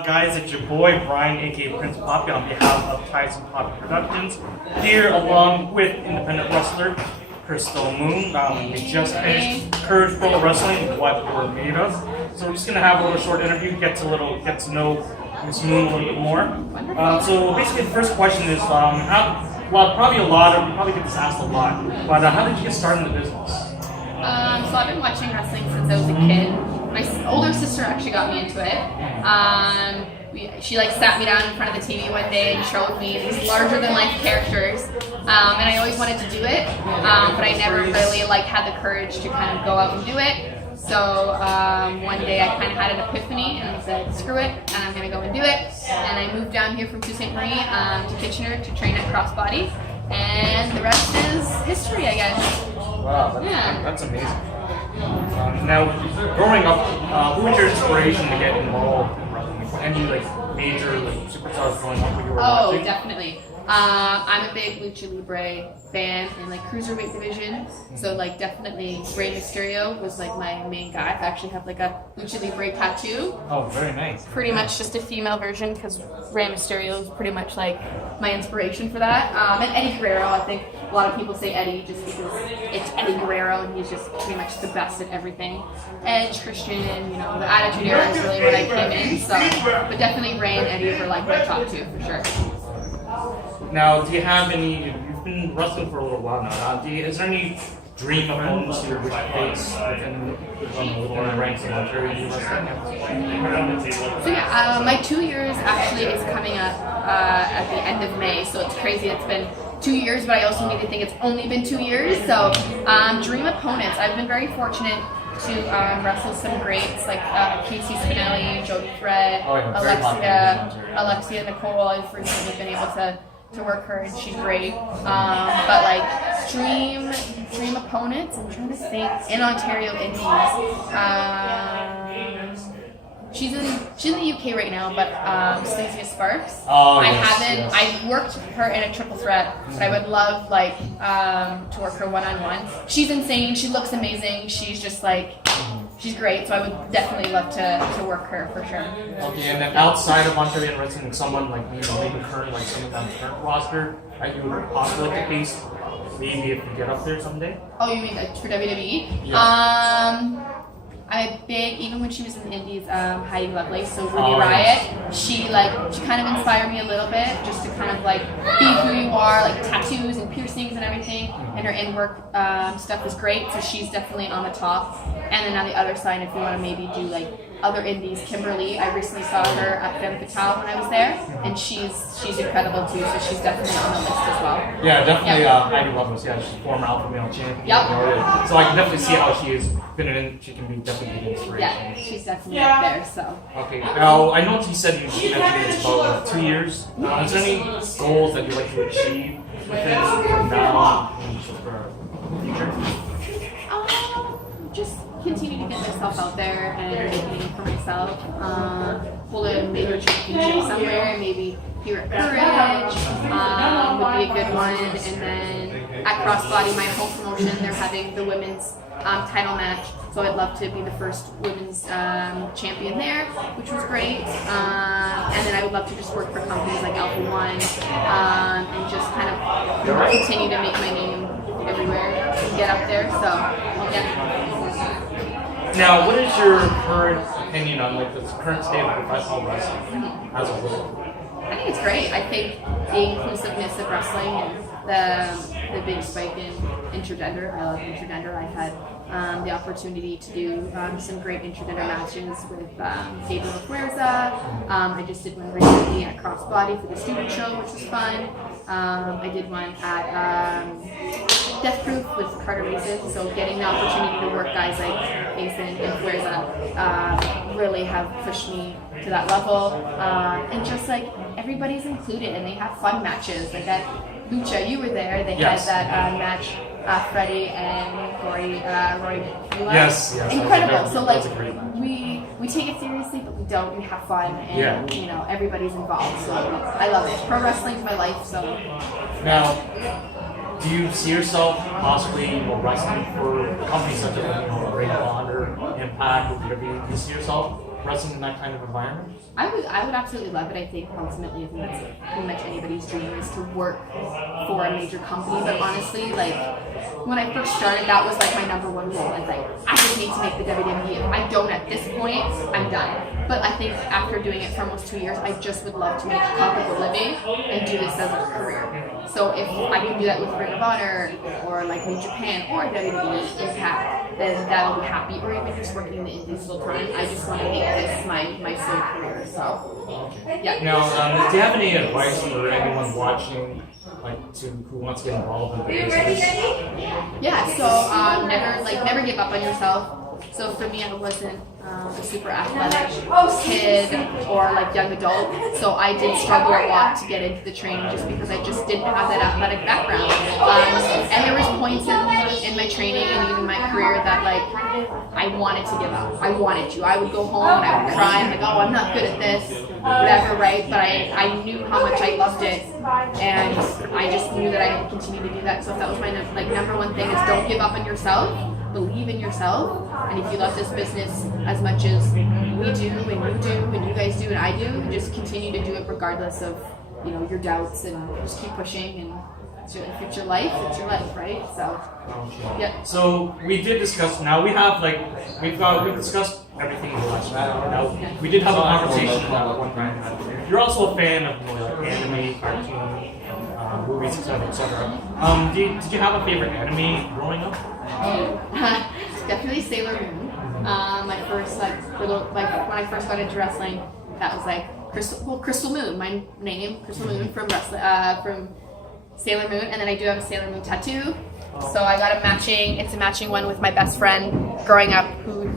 Guys, it's your boy Brian, aka Krystal-Papi, on behalf of Tycin-Papi Productions, here along with independent wrestler Krystal Moon. We just finished Courage Pro Wrestling, what we're made of. So we're just gonna have a little short interview, get to know Miss Moon a little bit more. So basically, the first question is, probably get this asked a lot, but how did you get started in the business? So I've been watching wrestling since I was a kid. My older sister actually got me into it. She sat me down in front of the TV one day and showed me these larger than life characters, and I always wanted to do it, but I never really had the courage to kind of go out and do it. So one day I kind of had an epiphany and I said, screw it, and I'm going to go and do it. And I moved down here from Sault Ste. Marie to Kitchener to train at Crossbody, and the rest is history, I guess. Wow, that's amazing. Now, growing up, who was your inspiration to get involved in wrestling? Any major superstars growing up when you were watching? Oh, definitely. I'm a big Lucha Libre fan in cruiserweight division, so definitely Rey Mysterio was my main guy. I actually have a Lucha Libre tattoo. Oh, very nice. Pretty much just a female version because Rey Mysterio is pretty much my inspiration for that. And Eddie Guerrero, I think a lot of people say Eddie just because it's Eddie Guerrero and he's just pretty much the best at everything. Edge, Christian, the Attitude Era is really when I came in. So, but definitely Rey and Eddie were my top two for sure. Now, do you have any? You've been wrestling for a little while now. Is there any dream opponents you wish to face within the ranks of Ontario wrestling? So yeah, my 2 years actually is coming up at the end of May. So it's crazy. It's been 2 years, but I also need to think it's only been 2 years. So dream opponents. I've been very fortunate to wrestle some greats like Casey Spinelli, Jody Thread, Alexia Nicole. I've recently been able to work her and she's great. But dream opponents, I'm trying to think, in Ontario Indies. She's in the UK right now, but Stacey Sparks. Oh, I've worked her in a triple threat, but I would love to work her one-on-one. She's insane. She looks amazing. She's just she's great. So I would definitely love to work her for sure. Okay, and then outside of Ontario wrestling, someone maybe current, someone on the current roster that you would possibly like to face, maybe if you get up there someday. Oh, you mean for WWE? Yeah. I'm big, even when she was in the Indies, Heidi Lovelace, so Ruby Riott, she kind of inspired me a little bit, just to kind of be who you are, tattoos and piercings and everything, and her in-work stuff is great, so she's definitely on the top. And then on the other side, if you want to maybe do other indies, Kimberly, I recently saw her at Femme Fatale when I was there, and she's incredible too, so she's definitely on the list as well. Yeah, definitely. Heidi Lovelace, she's former Alpha Male champion. Yep. So I can definitely see how she is she can be definitely an inspiration. Yeah, she's definitely up there. So. Okay. Now I know you said you mentioned it's about 2 years. Is there any goals that you'd like to achieve within now and for the future? Just continue to get myself out there and make a name for myself. Hold a major championship somewhere, maybe here at Courage would be a good one. And then at Crossbody, my home promotion, they're having the women's title match. So I'd love to be the first women's champion there, which was great. And then I would love to just work for companies like Alpha One and just kind of continue to make my name everywhere and get up there. So, yeah. Now, what is your current opinion on the current state of professional wrestling as a whole? I think it's great. I think the inclusiveness of wrestling and the big spike in intergender. I love intergender. I had the opportunity to do some great intergender matches with Gabriel Fuerza. I just did one recently at Crossbody for the student show, which was fun. I did one at Death Proof with Carter Mason, so getting the opportunity to work guys like Mason and Fuerza really have pushed me to that level. And just everybody's included and they have fun matches. Like at Lucha, you were there, they had that match, Freddie and Roy Mula. Yes. Incredible. So we take it seriously, but we don't. We have fun, and everybody's involved. So I love it. Pro wrestling's my life. So now, do you see yourself possibly wrestling for companies such as Ring of Honor, Impact, or WWE? Do you see yourself wrestling in that kind of environment? I would absolutely love it. I think ultimately, I think that's pretty much anybody's dream is to work for a major company. But honestly, like when I first started, that was like my number one goal. I was like, I just need to make the WWE. If I don't at this point, I'm done. But I think after doing it for almost 2 years, I just would love to make a comfortable living and do this as a career. So if I can do that with Ring of Honor or like New Japan or WWE Impact, then that'll be happy. Or even just working in the indies full time. I just want to make this my sole career. So yeah. Now, do you have any advice for anyone watching, like who wants to get involved in the business? Yeah. So never give up on yourself. So for me, I wasn't a super athletic kid or like young adult, so I did struggle a lot to get into the training just because I just didn't have that athletic background. And there was points in my training and even my career that like I wanted to give up. I wanted to. I would go home and I would cry. I'm like, oh, I'm not good at this, whatever, right? But I knew how much I loved it, and I just knew that I had to continue to do that. So if that was my number one thing is don't give up on yourself. Believe in yourself, and if you love this business as much as we do, and you do, and you guys do, and I do, just continue to do it regardless of your doubts, and just keep pushing. And if it's your life, right? So yeah. So we did discuss. Now we have we've discussed everything in the last round. Now we did have a conversation about one round. You're also a fan of anime, cartoon, movies, etc. Did you have a favorite anime growing up? Definitely Sailor Moon. My first when I first got into wrestling, that was like Krystal Moon. My name, Krystal Moon from Sailor Moon, and then I do have a Sailor Moon tattoo. So I got it's a matching one with my best friend growing up,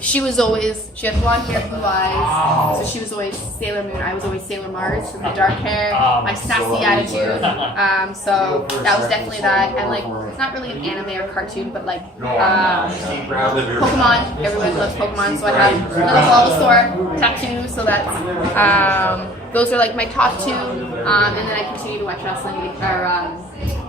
she had blonde hair, blue eyes, so she was always Sailor Moon. I was always Sailor Mars with the dark hair, my sassy attitude. So that was definitely that, and like it's not really an anime or cartoon, but like Pokemon. Everybody loves Pokemon, so I have a little Bulbasaur tattoo. So that's those are like my top two, and then I continue to watch wrestling or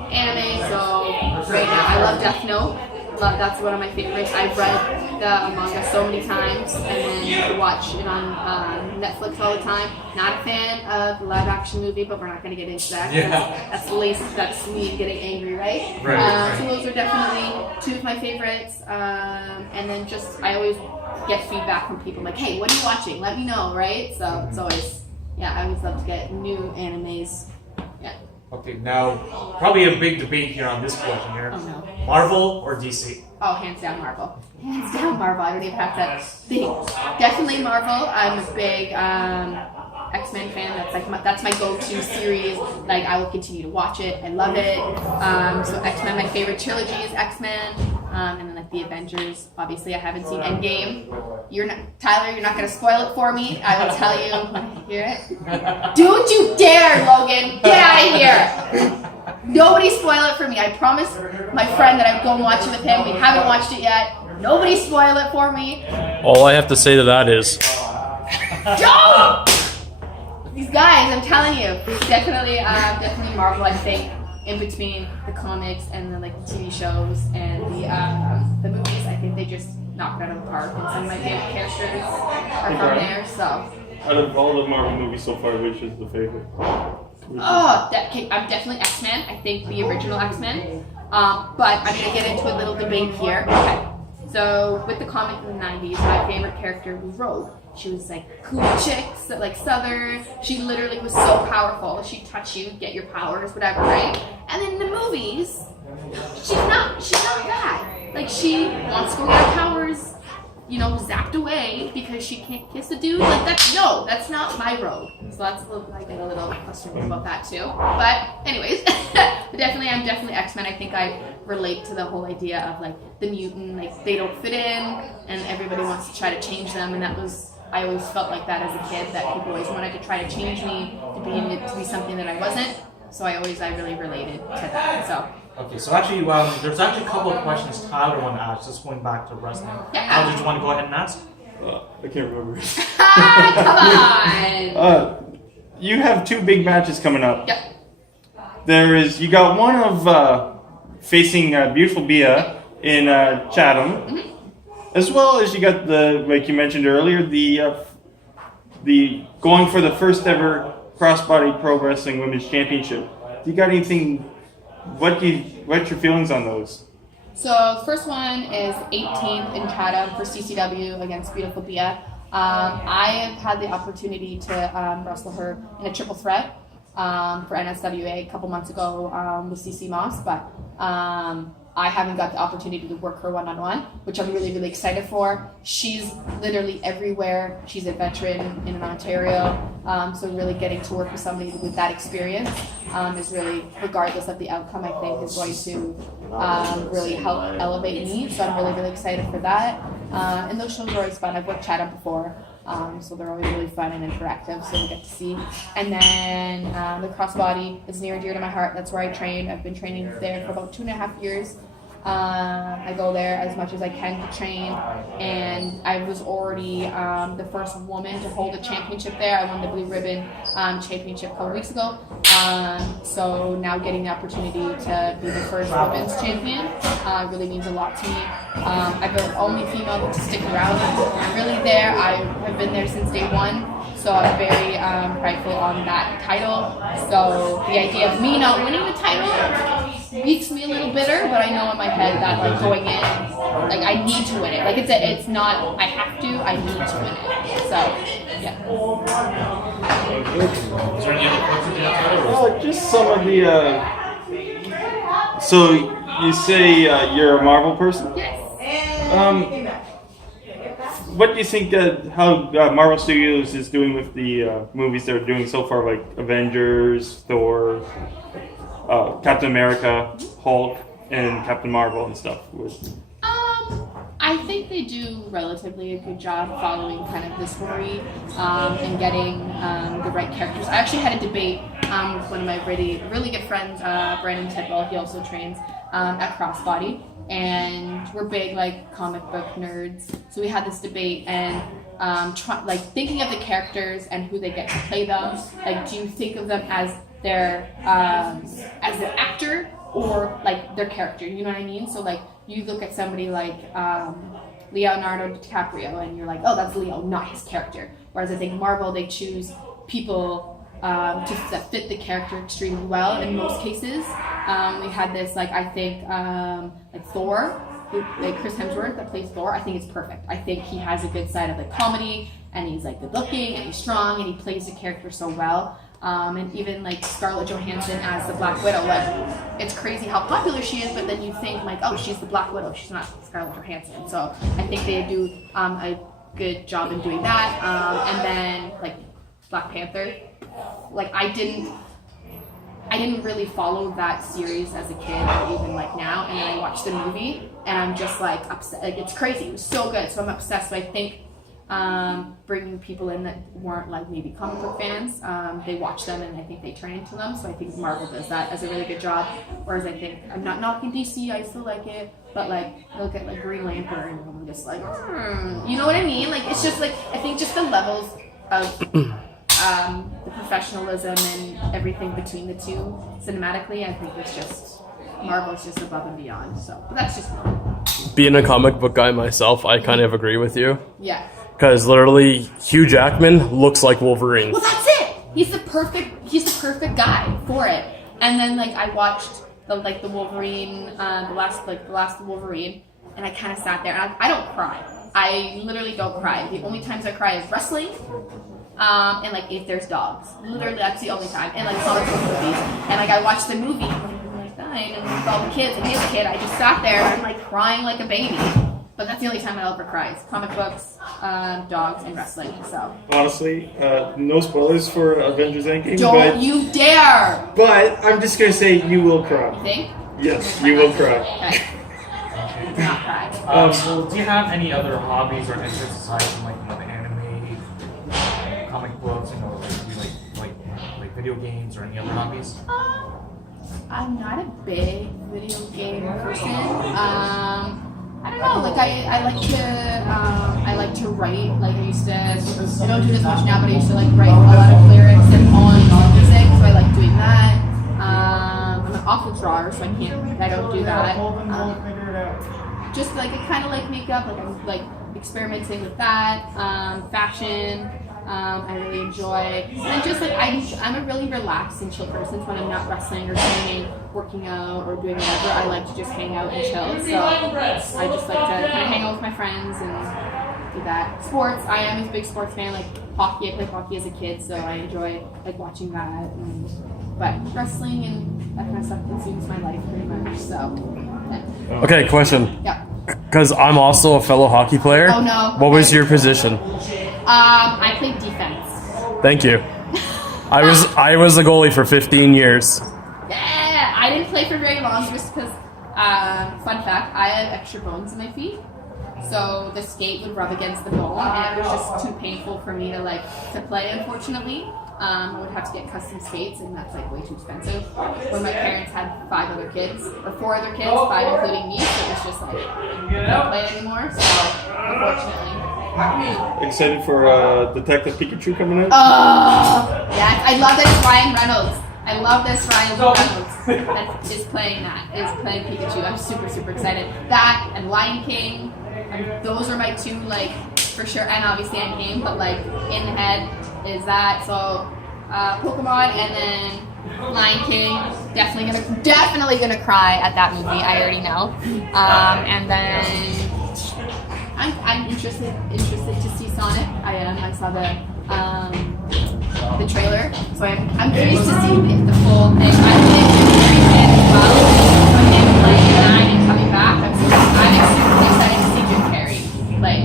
anime. So right now I love Death Note. That's one of my favorites. I've read the manga so many times, and then watch it on Netflix all the time. Not a fan of the live action movie, but we're not going to get into that. Yeah. That's me getting angry, right? Right. So those are definitely two of my favorites. And then I always get feedback from people like, hey, what are you watching? Let me know, right? So it's always, I always love to get new animes. Yeah. Okay, now probably a big debate here on this question here. Oh no. Marvel or DC? Oh, hands down Marvel. Hands down Marvel. I don't even have to think. Definitely Marvel. I'm a big X-Men fan. That's my go-to series. Like I will continue to watch it. I love it. So X-Men, my favorite trilogy is X-Men. And then like the Avengers. Obviously, I haven't seen Endgame. Tyler, you're not gonna spoil it for me. I will tell you when I hear it. Don't you dare, Logan! Get out of here! Nobody spoil it for me. I promised my friend that I'd go and watch it with him. We haven't watched it yet. Nobody spoil it for me. All I have to say to that is, don't! These guys, I'm telling you, definitely Marvel. I think in between the comics and the TV shows and the movies, I think they just knocked it out of the park. And some of my favorite characters are from there. So out of all the Marvel movies so far, which is the favorite? I'm definitely X-Men. I think the original X-Men. But I'm gonna get into a little debate here. Okay. So with the comic in the 90s, my favorite character was Rogue. She was like cool chick, like Southern. She literally was so powerful. She'd touch you, get your powers, whatever, right? And then in the movies, she's not that. Like she wants to go get her powers, zapped away because she can't kiss a dude. Like that's not my Rogue. So I get a little questionable about that too. But anyways, I'm definitely X-Men. I think I relate to the whole idea of like the mutant, like they don't fit in, and everybody wants to try to change them, and I always felt like that as a kid, that people always wanted to try to change me to be something that I wasn't. So I really related to that. So. Okay, so actually, there's actually a couple of questions Tyler wanted to ask, just going back to wrestling. Yeah. Did you want to go ahead and ask? I can't remember. Come on! You have two big matches coming up. Yep. You got one of facing beautiful Bia in Chatham, as well as you got like you mentioned earlier, the the going for the first ever crossbody pro wrestling women's championship. Do you got anything? What's your feelings on those? So first one is 18th in Chatham for CCW against Beautiful Bia. I have had the opportunity to wrestle her in a triple threat for NSWA a couple months ago with CC Moss, but I haven't got the opportunity to work her one-on-one, which I'm really, really excited for. She's literally everywhere. She's a veteran in Ontario, so really getting to work with somebody with that experience is really, regardless of the outcome, I think is going to really help elevate me. So I'm really, really excited for that. And those shows are always fun. I've worked Chatham before, so they're always really fun and interactive, so we get to see. And then the crossbody is near and dear to my heart. That's where I train. I've been training there for about 2.5 years. I go there as much as I can to train, and I was already the first woman to hold a championship there. I won the Blue Ribbon championship a couple weeks ago, so now getting the opportunity to be the first women's champion really means a lot to me. I've been the only female to stick around really there. I have been there since day one, so I'm very prideful on that title. So the idea of me not winning the title makes me a little bitter, but I know in my head that like going in, like I need to win it. Like it's not I have to, I need to win it. So yeah. Is there any other questions you have? Just some of the. So you say you're a Marvel person? Yes. What do you think how Marvel Studios is doing with the movies they're doing so far, like Avengers, Thor, Captain America, Hulk, and Captain Marvel and stuff? I think they do relatively a good job following kind of the story and getting the right characters. I actually had a debate with one of my really, really good friends, Brandon Tidwell. He also trains at Crossbody, and we're big like comic book nerds. So we had this debate and thinking of the characters and who they get to play them. Like, do you think of them as their actor or like their character? You know what I mean? So like you look at somebody like Leonardo DiCaprio and you're like, oh, that's Leo, not his character. Whereas I think Marvel, they choose people that fit the character extremely well in most cases. We had this like I think like Thor, like Chris Hemsworth that plays Thor. I think it's perfect. I think he has a good side of the comedy, and he's like good looking and he's strong and he plays the character so well. And even like Scarlett Johansson as the Black Widow, like it's crazy how popular she is, but then you think like, oh, she's the Black Widow, she's not Scarlett Johansson. So I think they do a good job in doing that. And then like Black Panther, like I didn't really follow that series as a kid or even like now, and then I watched the movie and I'm just like upset. Like it's crazy, it was so good, so I'm obsessed. So I think bringing people in that weren't like maybe comic book fans, they watch them and I think they turn into them. So I think Marvel does that as a really good job. Whereas I think I'm not knocking DC, I still like it, but like look at like Green Lantern and I'm just like, you know what I mean? Like it's just like I think just the levels of the professionalism and everything between the two cinematically, I think it's just Marvel's just above and beyond. So but that's just me. Being a comic book guy myself, I kind of agree with you. Yeah. Because literally, Hugh Jackman looks like Wolverine. Well, that's it. He's the perfect guy for it. And then like I watched the Wolverine, the last Wolverine, and I kind of sat there. And I don't cry. I literally don't cry. The only times I cry is wrestling, and like if there's dogs. Literally, that's the only time. And like comic book movies. And like I watched the movie, and I'm like dying, and with all the kids, and he's a kid. I just sat there and like crying like a baby. But that's the only time I'll ever cry. It's comic books, dogs, and wrestling. So Honestly, no spoilers for Avengers Endgame. don't you dare! But I'm just gonna say you will cry. You think? Yes, you will cry. Okay. Do not cry. Well, do you have any other hobbies or interests aside from like the anime, comic books, like video games or any other hobbies? I'm not a big video game person. I don't know. Like I like to write. Like I used to. I don't do this much now, but I used to like write a lot of lyrics and poems and music. So I like doing that. I'm an awful drawer, so I don't do that. Just like I kind of like makeup. Like I'm like experimenting with that. Fashion. I really enjoy, and just like I'm a really relaxed and chill person. So when I'm not wrestling or training, working out, or doing whatever, I like to just hang out and chill. So I just like to kind of hang out with my friends and do that. Sports, I am a big sports fan. Like hockey, I played hockey as a kid, so I enjoy like watching that. But wrestling and that kind of stuff consumes my life pretty much. So. Yeah. Okay, question. Yeah. Because I'm also a fellow hockey player. Oh no. What was your position? I played defense. Thank you. I was a goalie for 15 years. Yeah, I didn't play for very long just because, fun fact, I have extra bones in my feet. So the skate would rub against the bone and it was just too painful for me to play, unfortunately. I would have to get custom skates and that's like way too expensive. When my parents had 4 other kids, 5 including me, so it was just like, I don't play anymore, so unfortunately. Excited for Detective Pikachu coming out? Yeah, I love that it's Ryan Reynolds. I love this Ryan Reynolds that is playing Pikachu. I'm super, super excited. That and Lion King, those are my 2, like, for sure, and obviously Endgame, but like, in the head is that, so, Pokemon, and then Lion King, definitely gonna cry at that movie, I already know. And then, I'm interested to see Sonic. I am. I saw the trailer, so I'm curious to see the full thing. I'm very fan as well. So him playing 9 and coming back. I'm super excited to see Jim Carrey play.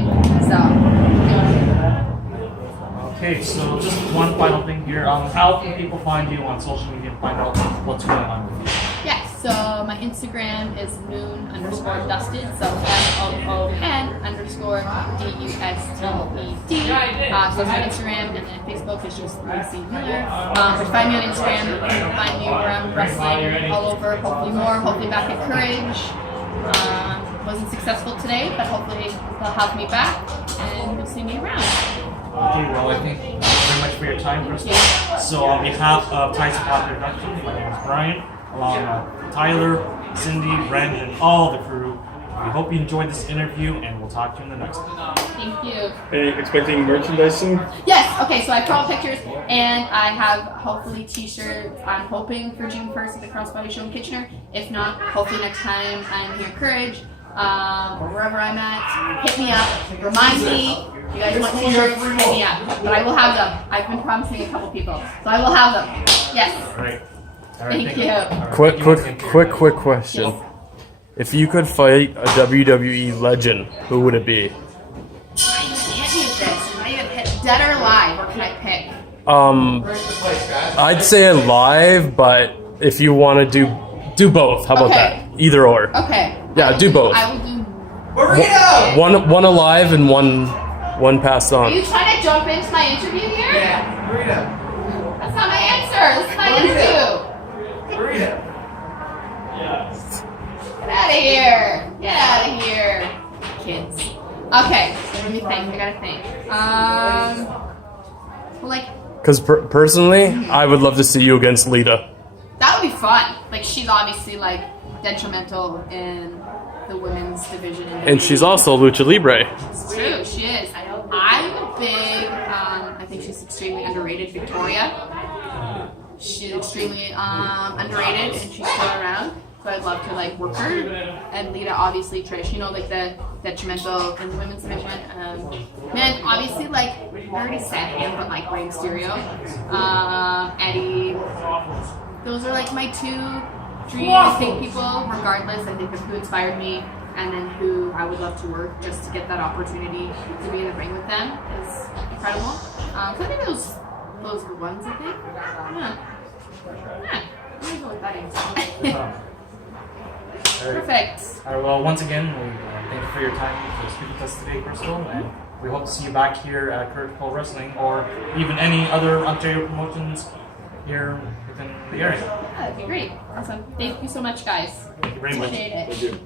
Okay, so just one final thing here. How can people find you on social media and find out what's going on with you? Yes, so my Instagram is moon_dusted, so MOON_DUSTED. So that's my Instagram, and then Facebook is just Lucy Miller. But find me on Instagram, you can find me where I'm wrestling all over, hopefully back at Courage. Wasn't successful today, but hopefully they'll have me back, and you'll see me around. Okay, well, I thank you very much for your time, Krystal. So on behalf of Tycin-Papi Productions, my name is Brian, along with Tyler, Cindy, Ren, and all the crew. We hope you enjoyed this interview, and we'll talk to you in the next one. Thank you. Are you expecting merchandise soon? Yes, okay, so I have all pictures, and I have hopefully t-shirts. I'm hoping for June 1st at the Crossbody Show in Kitchener. If not, hopefully next time I'm here at Courage, or wherever I'm at, hit me up, remind me. If you guys want t-shirts, hit me up. But I will have them. I've been promising a couple people, so I will have them. Yes. All right. Thank you. Quick question. Yes. If you could fight a WWE legend, who would it be? I can't use this. Am I even dead or alive, or can I pick? I'd say alive, but if you want to do both, how about Okay. that? Either or. Okay. Yeah, do both. I will do. One alive and one passed Are on. you trying to jump into my interview here? Yeah, burrito. That's not my answer. That's not gonna do. Burrito. Get out of here. Get out of here. Kids. Okay, let me think. I gotta think. Well, like, Because personally, I would love to see you against Lita. that would be fun. Like, she's obviously, like, detrimental in the women's division. And she's also Lucha Libre. It's true, she is. I'm a big, I think she's extremely underrated, Victoria. She's extremely underrated, and she's still around. So I'd love to like work her. And Lita, obviously, Trish, you know, like the detrimental in the women's division. Man, obviously, like I already said him, but like Rey Mysterio, Eddie. Those are like my 2 dream, I think, people. Regardless, I think of who inspired me, and then who I would love to work just to get that opportunity to be in the ring with them is incredible. So I think those are the ones. I think. Yeah. I'm gonna go with that answer. Perfect. All right, well, once again, we thank you for your time to speak with us today, Krystal, and we hope to see you back here at Courage Pro Wrestling or even any other Ontario promotions here within the area. Yeah, that'd be great. Awesome. Thank you so much, guys. Thank you very much. Appreciate it. Thank you.